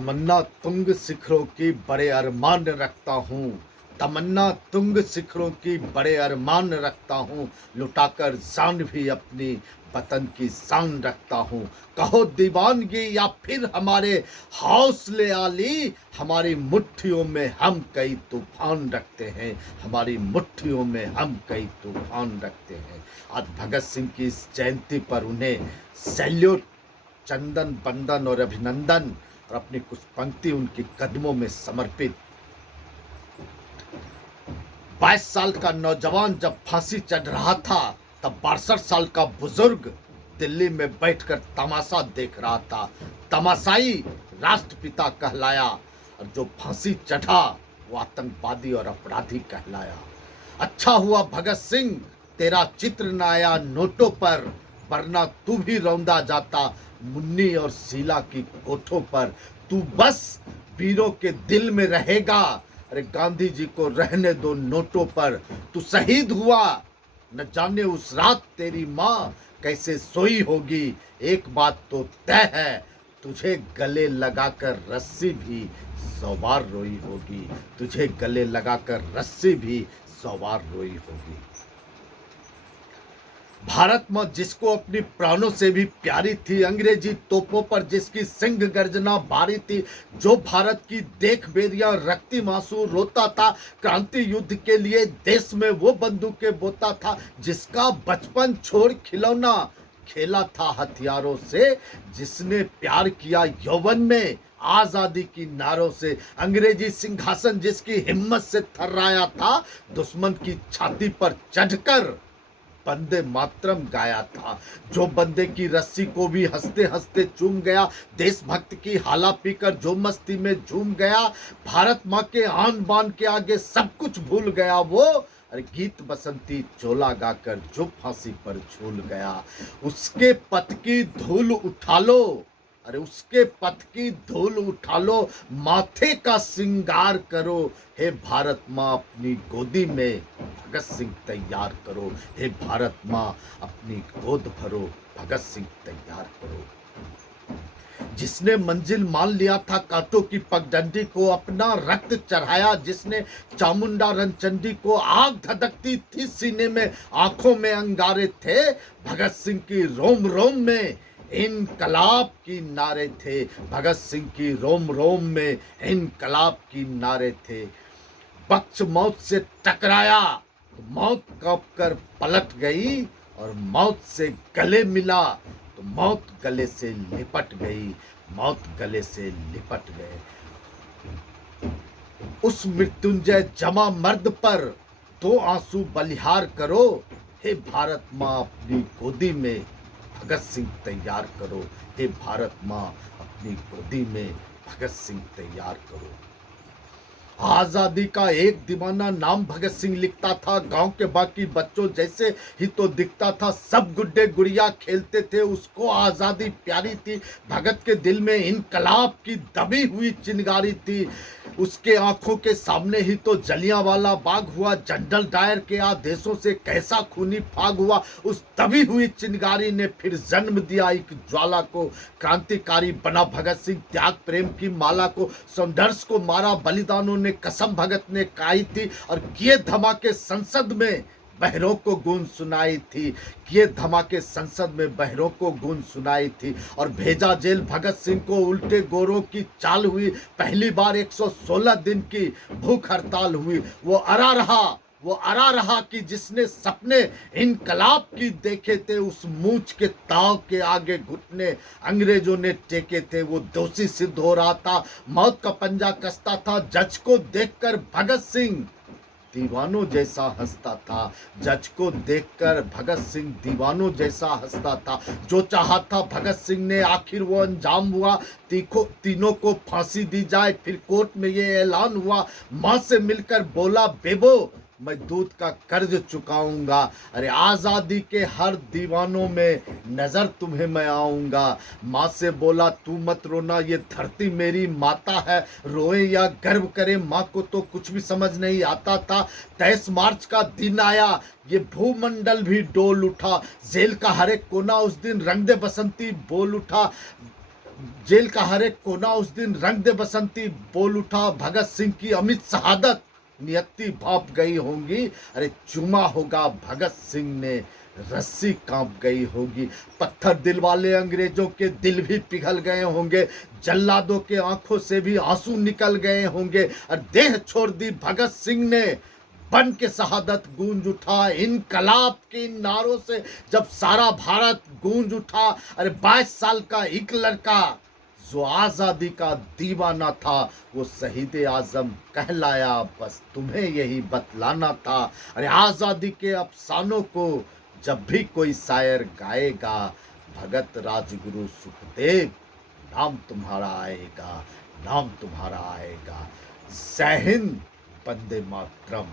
तमन्ना तुंग शिखरों की बड़े अरमान रखता हूँ। तमन्ना तुंग शिखरों की बड़े अरमान रखता हूँ। लुटाकर जान भी अपनी वतन की शान रखता हूँ। कहो दीवानगी या फिर हमारे हौसले आली, हमारी मुट्ठियों में हम कई तूफान रखते हैं। हमारी मुट्ठियों में हम कई तूफान रखते हैं। आज भगत सिंह की इस जयंती पर उन्हें सैल्यूट, चंदन बंदन और अभिनंदन, और अपनी कुछ पंक्ति उनके कदमों में समर्पित। 22 साल का नौजवान जब फांसी चढ़ रहा था, तब 62 साल का बुजुर्ग दिल्ली में बैठकर तमाशा देख रहा था। तमाशाई राष्ट्रपिता कहलाया, और जो फांसी चढ़ा वो आतंकवादी और अपराधी कहलाया। अच्छा हुआ भगत सिंह तेरा चित्र न आया नोटों पर, वरना तू भी रौंदा जाता मुन्नी और शीला की कोठों पर। तू बस वीरों के दिल में रहेगा, अरे गांधी जी को रहने दो नोटों पर। तू शहीद हुआ, न जाने उस रात तेरी माँ कैसे सोई होगी। एक बात तो तय है, तुझे गले लगाकर रस्सी भी 100 बार रोई होगी। तुझे गले लगाकर रस्सी भी 100 बार रोई होगी। भारत माँ जिसको अपनी प्राणों से भी प्यारी थी, अंग्रेजी तोपों पर जिसकी सिंह गर्जना भारी थी, जो भारत की देख बेरियां रक्ती मासूर रोता था, क्रांति युद्ध के लिए देश में वो बंदूकें बोता था, जिसका बचपन छोड़ खिलौना खेला था हथियारों से, जिसने प्यार किया यौवन में आजादी की नारों से, अंग्रेजी सिंहासन जिसकी हिम्मत से थर्राया था, दुश्मन की छाती पर चढ़कर बंदे मातरम गाया था, जो बंदे की रस्सी को भी हंसते हंसते चूम गया, देशभक्त की हाला पीकर जो मस्ती में झूम गया, भारत माँ के आन बान के आगे सब कुछ भूल गया वो, अरे गीत बसंती चोला गाकर जो फांसी पर झूल गया। उसके पथ की धूल उठा लो, अरे उसके पथ की धूल उठा लो, माथे का श्रृंगार करो, हे भारत माँ अपनी गोदी में भगत सिंह तैयार करो। हे भारत माँ अपनी गोद भरो, भगत सिंह तैयार करो। जिसने मंजिल मान लिया था कांटों की पगडंडी को, अपना रक्त चढ़ाया जिसने चामुंडा रणचंडी को, आग धधकती थी सीने में, आंखों में अंगारे थे, भगत सिंह की रोम रोम में इनकलाब की नारे थे। भगत सिंह की रोम रोम में इनकलाब की नारे थे। बख्श मौत से टकराया तो मौत कांप कर पलट गई, और मौत से गले मिला तो मौत गले से लिपट गई। मौत गले से लिपट गए। उस मृत्युंजय जमा मर्द पर 2 आंसू बलिहार करो, हे भारत माँ अपनी गोदी में भगत सिंह तैयार करो। हे भारत माँ अपनी गोदी में भगत सिंह तैयार करो। आजादी का एक दीवाना नाम भगत सिंह लिखता था, गांव के बाकी बच्चों जैसे ही तो दिखता था, सब गुड्डे गुड़िया खेलते थे, उसको आजादी प्यारी थी। भगत के दिल में इनकलाब की दबी हुई चिंगारी थी, उसके आंखों के सामने ही तो जलियांवाला बाग हुआ। जनरल डायर के आदेशों से कैसा खूनी फाग हुआ, उस दबी हुई चिंगारी ने फिर जन्म दिया एक ज्वाला को। क्रांतिकारी बना भगत सिंह, त्याग प्रेम की माला को, संघर्ष को मारा बलिदानों ने कसम भगत ने खाई थी, और किए धमाके संसद में बहरों को गूंज सुनाई थी। किए धमाके संसद में बहरों को गूंज सुनाई थी, और भेजा जेल भगत सिंह को। उल्टे गोरों की चाल हुई, पहली बार 116 दिन की भूख हड़ताल हुई। वो अरा रहा कि जिसने सपने इनकलाब की देखे थे, उस मूंछ के ताव के आगे घुटने अंग्रेजों ने टेके थे। वो दोषी सिद्ध हो रहा था, मौत का पंजा कसता था। जज को देखकर भगत सिंह दीवानों जैसा हंसता था। जज को देखकर भगत सिंह दीवानों जैसा हंसता था। जो चाहा था भगत सिंह ने आखिर वो अंजाम हुआ। तीनों को फांसी दी जाए, फिर कोर्ट में ये ऐलान हुआ। माँ से मिलकर बोला, बेबो मैं दूध का कर्ज चुकाऊंगा। अरे आजादी के हर दीवानों में नजर तुम्हें मैं आऊंगा। माँ से बोला, तू मत रोना, ये धरती मेरी माता है। रोए या गर्व करे, माँ को तो कुछ भी समझ नहीं आता था। 23 मार्च का दिन आया, ये भूमंडल भी डोल उठा। जेल का हर एक कोना उस दिन रंग दे बसंती बोल उठा। जेल का हर एक कोना उस दिन रंग दे बसंती बोल उठा भगत सिंह की अमित शहादत नियति भाप गई होंगी। अरे चुमा होगा भगत सिंह ने रस्सी कांप गई होगी। पत्थर दिल वाले अंग्रेजों के दिल भी पिघल गए होंगे। जल्लादों के आंखों से भी आंसू निकल गए होंगे। और देह छोड़ दी भगत सिंह ने बन के शहादत गूंज उठा इनकलाब के इन नारों से जब सारा भारत गूंज उठा। अरे 22 साल का एक लड़का जो आजादी का दीवाना था वो शहीद आजम कहलाया, बस तुम्हें यही बतलाना था। अरे आजादी के अफसानों को जब भी कोई शायर गाएगा, भगत राजगुरु सुखदेव नाम तुम्हारा आएगा, नाम तुम्हारा आएगा। जय हिंद, वंदे मातरम।